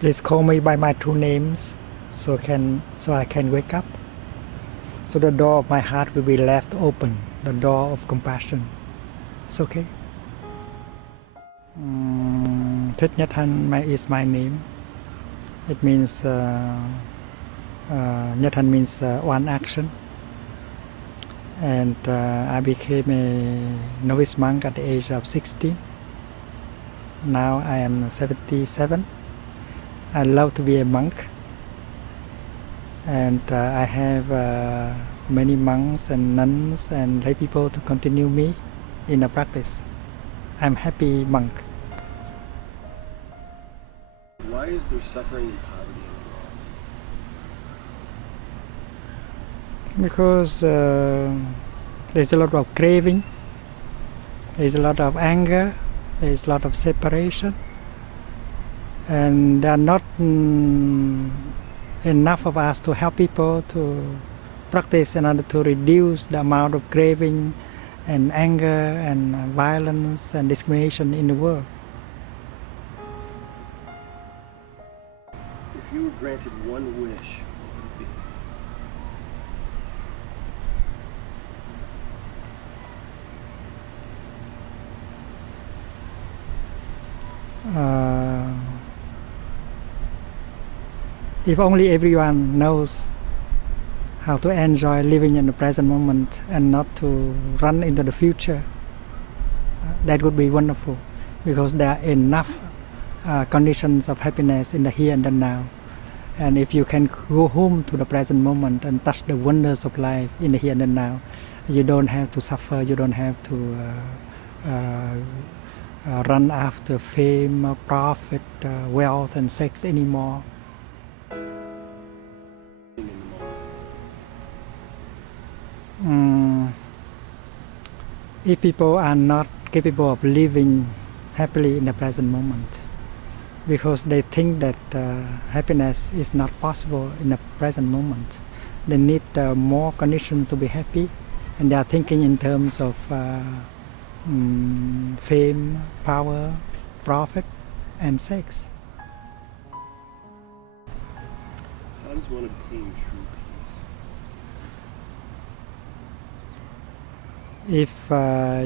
Please call me by my true names so I can wake up. So the door of my heart will be left open, the door of compassion. It's okay. Thich Nhat Hanh is my name. It means Nhat Hanh means one action. And I became a novice monk at the age of 16. Now I am 77. I love to be a monk. And I have many monks and nuns and lay people to continue me in the practice. I'm happy monk. Why is there suffering and poverty in the world? Because there's a lot of craving, there's a lot of anger, there's a lot of separation, and there are not enough of us to help people to practice in order to reduce the amount of craving and anger and violence and discrimination in the world. If you were granted one wish, what would it be? If only everyone knows how to enjoy living in the present moment and not to run into the future, that would be wonderful, because there are enough conditions of happiness in the here and the now. And if you can go home to the present moment and touch the wonders of life in the here and the now, you don't have to suffer, you don't have to run after fame, profit, wealth and sex anymore. If people are not capable of living happily in the present moment, because they think that happiness is not possible in the present moment, they need more conditions to be happy, and they are thinking in terms of fame, power, profit, and sex. How does one obtain true peace? If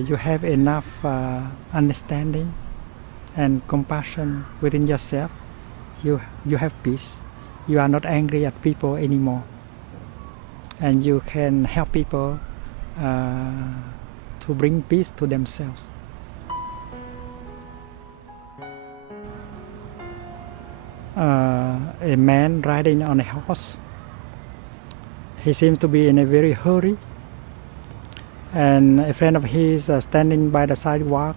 you have enough understanding and compassion within yourself, you have peace. You are not angry at people anymore, and you can help people to bring peace to themselves. A man riding on a horse, he seems to be in a very hurry, and a friend of his standing by the sidewalk,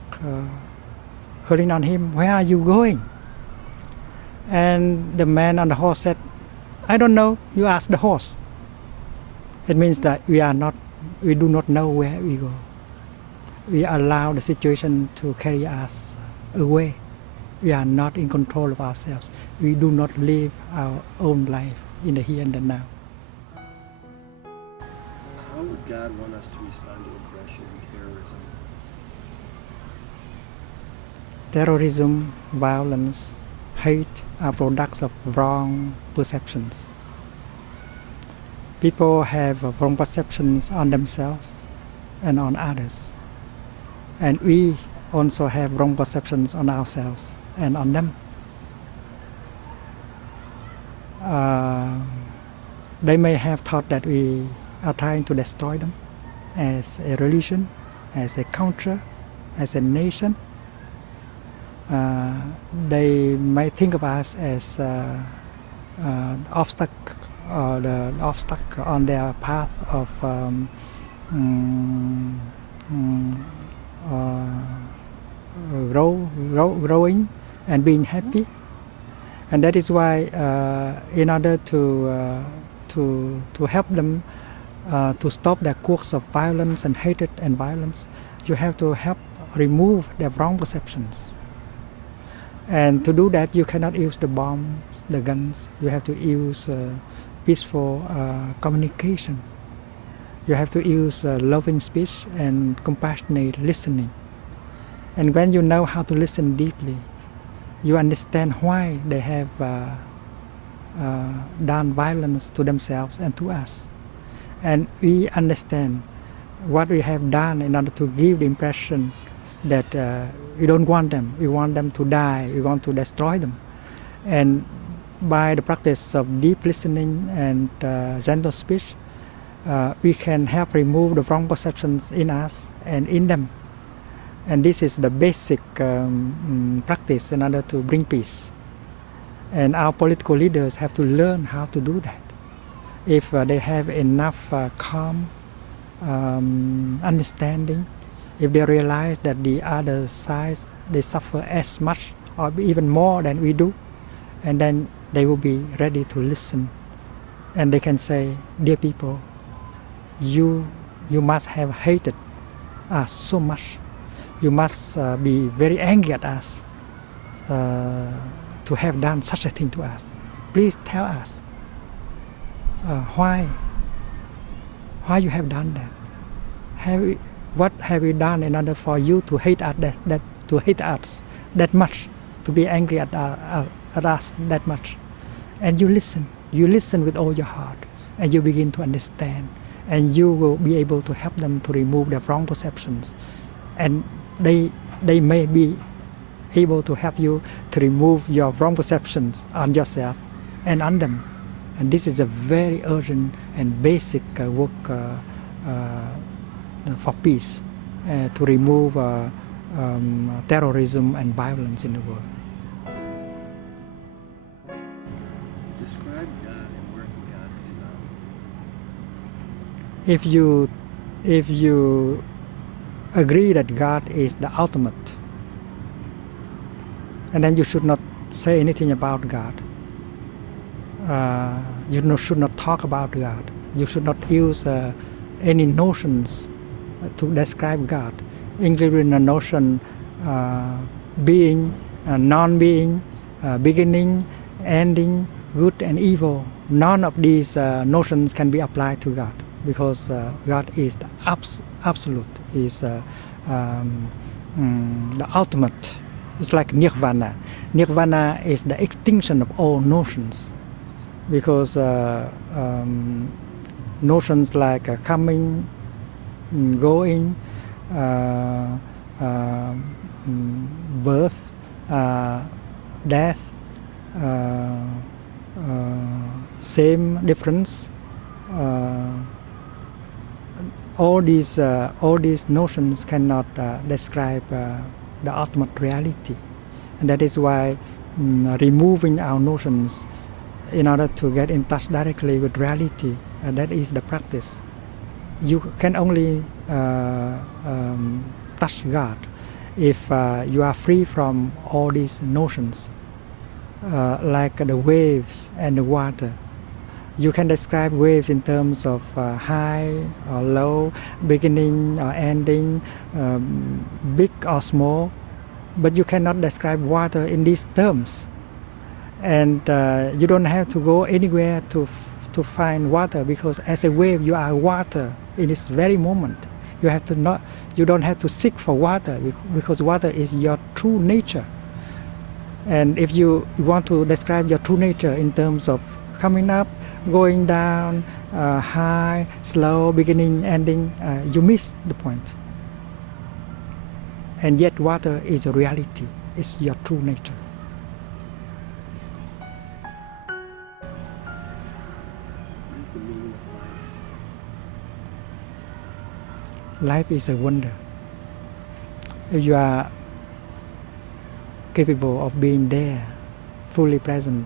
calling on him, "Where are you going?" And the man on the horse said, "I don't know, you ask the horse." It means that we do not know where we go. We allow the situation to carry us away. We are not in control of ourselves. We do not live our own life in the here and the now. How would God want us to respond to oppression and terrorism? Terrorism, violence, hate are products of wrong perceptions. People have wrong perceptions on themselves and on others. And we also have wrong perceptions on ourselves and on them. They may have thought that we are trying to destroy them as a religion, as a culture, as a nation. They may think of us as the obstacle on their path of growing and being happy. And that is why in order to help them to stop their course of violence and hatred and violence, you have to help remove their wrong perceptions. And to do that, you cannot use the bombs, the guns. You have to use peaceful communication. You have to use loving speech and compassionate listening. And when you know how to listen deeply, You understand why they have done violence to themselves and to us. And we understand what we have done in order to give the impression that we don't want them. We want them to die. We want to destroy them. And by the practice of deep listening and gentle speech, we can help remove the wrong perceptions in us and in them. And this is the basic practice in order to bring peace. And our political leaders have to learn how to do that. If they have enough calm understanding, if they realize that the other side, they suffer as much or even more than we do, and then they will be ready to listen. And they can say, dear people, you must have hated us so much. You must be very angry at us to have done such a thing to us. Please tell us why you have done that. What have we done in order for you to hate us that much, to be angry at us that much? And you listen with all your heart, and you begin to understand, and you will be able to help them to remove their wrong perceptions. And they may be able to help you to remove your wrong perceptions on yourself and on them. And this is a very urgent and basic work for peace, to remove terrorism and violence in the world. Describe God and working God If you agree that God is the ultimate, and then you should not say anything about God. You should not talk about God. You should not use any notions to describe God, including the notion being, non-being, beginning, ending, good and evil. None of these notions can be applied to God, because God is the absolute, is the ultimate. It's like nirvana. Nirvana is the extinction of all notions, because notions like coming, going, birth, death, same, difference, all these notions cannot describe the ultimate reality. And that is why removing our notions in order to get in touch directly with reality, that is the practice. You can only touch God if you are free from all these notions, like the waves and the water. You can describe waves in terms of high or low, beginning or ending, big or small, but you cannot describe water in these terms. And you don't have to go anywhere to find water, because as a wave you are water in this very moment. You don't have to seek for water, because water is your true nature. And if you want to describe your true nature in terms of coming up, going down, high, slow, beginning, ending, you miss the point. And yet water is a reality, it's your true nature. What is the meaning of life? Life is a wonder. If you are capable of being there, fully present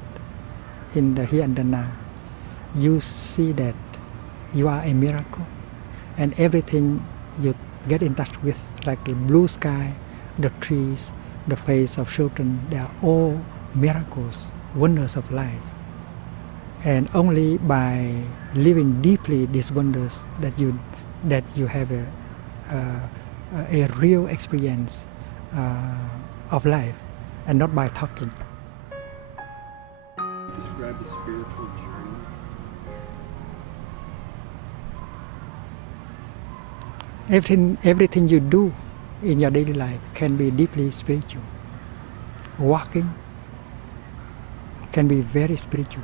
in the here and the now, you see that you are a miracle, and everything you get in touch with, like the blue sky, the trees, the face of children, they are all miracles, wonders of life. And only by living deeply these wonders that you have a real experience of life, and not by talking. Describe the spiritual journey. Everything you do in your daily life can be deeply spiritual. walking can be very spiritual.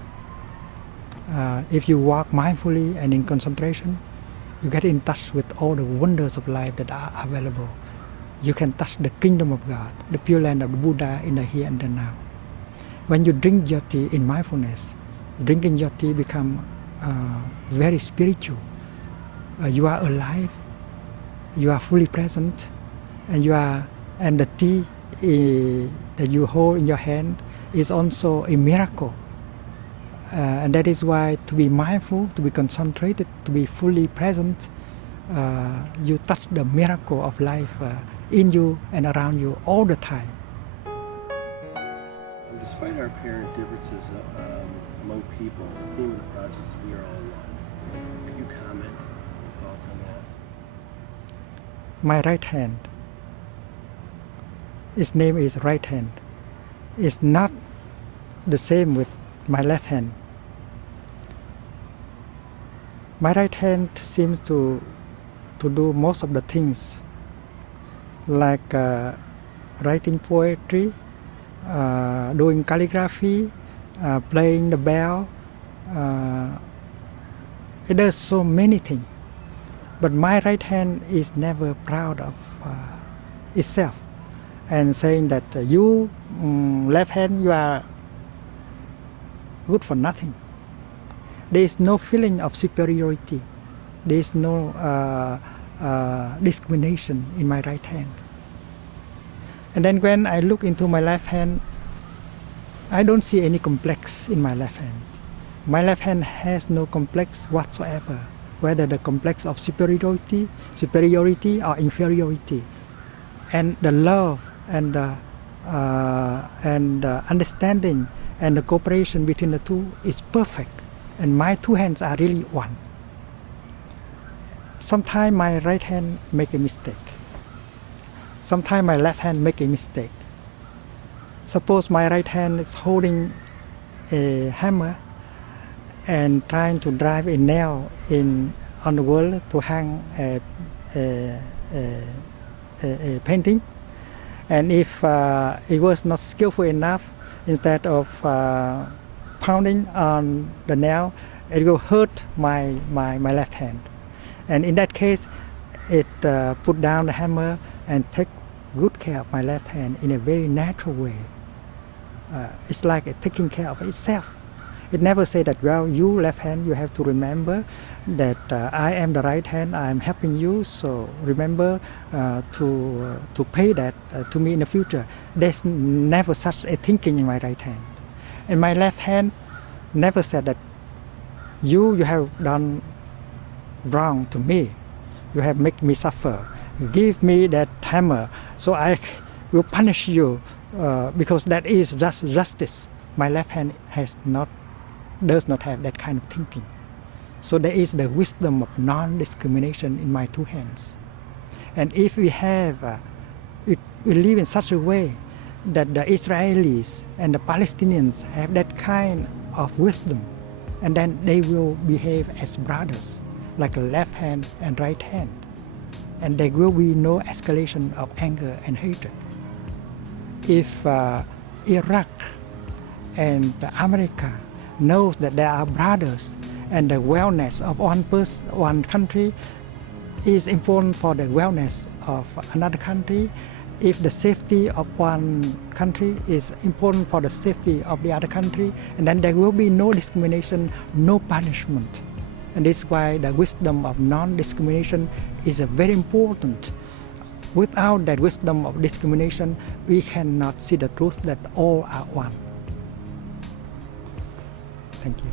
If you walk mindfully and in concentration, you get in touch with all the wonders of life that are available. You can touch the kingdom of God, the pure land of the Buddha in the here and the now. When you drink your tea in mindfulness, drinking your tea become very spiritual. You are alive, you are fully present, and the tea that you hold in your hand is also a miracle. And that is why to be mindful, to be concentrated, to be fully present, you touch the miracle of life in you and around you all the time. Despite our apparent differences among people, the theme of the project is we are all one. Could you comment your thoughts on that? My right hand, its name is right hand, is not the same with my left hand. My right hand seems to do most of the things, like writing poetry, doing calligraphy, playing the bell. It does so many things. But my right hand is never proud of itself and saying that you, left hand, you are good for nothing. There is no feeling of superiority. There is no discrimination in my right hand. And then when I look into my left hand, I don't see any complex in my left hand. My left hand has no complex whatsoever, whether the complex of superiority or inferiority. And the love and the understanding and the cooperation between the two is perfect. And my two hands are really one. Sometimes my right hand make a mistake. Sometimes my left hand make a mistake. Suppose my right hand is holding a hammer and trying to drive a nail on the wall to hang a painting. And if it was not skillful enough, instead of pounding on the nail, it will hurt my left hand. And in that case, it put down the hammer and take good care of my left hand in a very natural way. It's like taking care of itself. It never say that, well, you left hand, you have to remember that I am the right hand, I am helping you, so remember to pay that to me in the future. There's never such a thinking in my right hand. And my left hand never said that you have done wrong to me. You have made me suffer. Give me that hammer so I will punish you because that is just justice. My left hand does not have that kind of thinking. So there is the wisdom of non-discrimination in my two hands. And if we have, we live in such a way that the Israelis and the Palestinians have that kind of wisdom, and then they will behave as brothers, like a left hand and right hand. And there will be no escalation of anger and hatred. If Iraq and America knows that they are brothers and the wellness of one country is important for the wellness of another country, if the safety of one country is important for the safety of the other country, and then there will be no discrimination, no punishment. And this is why the wisdom of non-discrimination is very important. Without that wisdom of discrimination, we cannot see the truth that all are one. Thank you.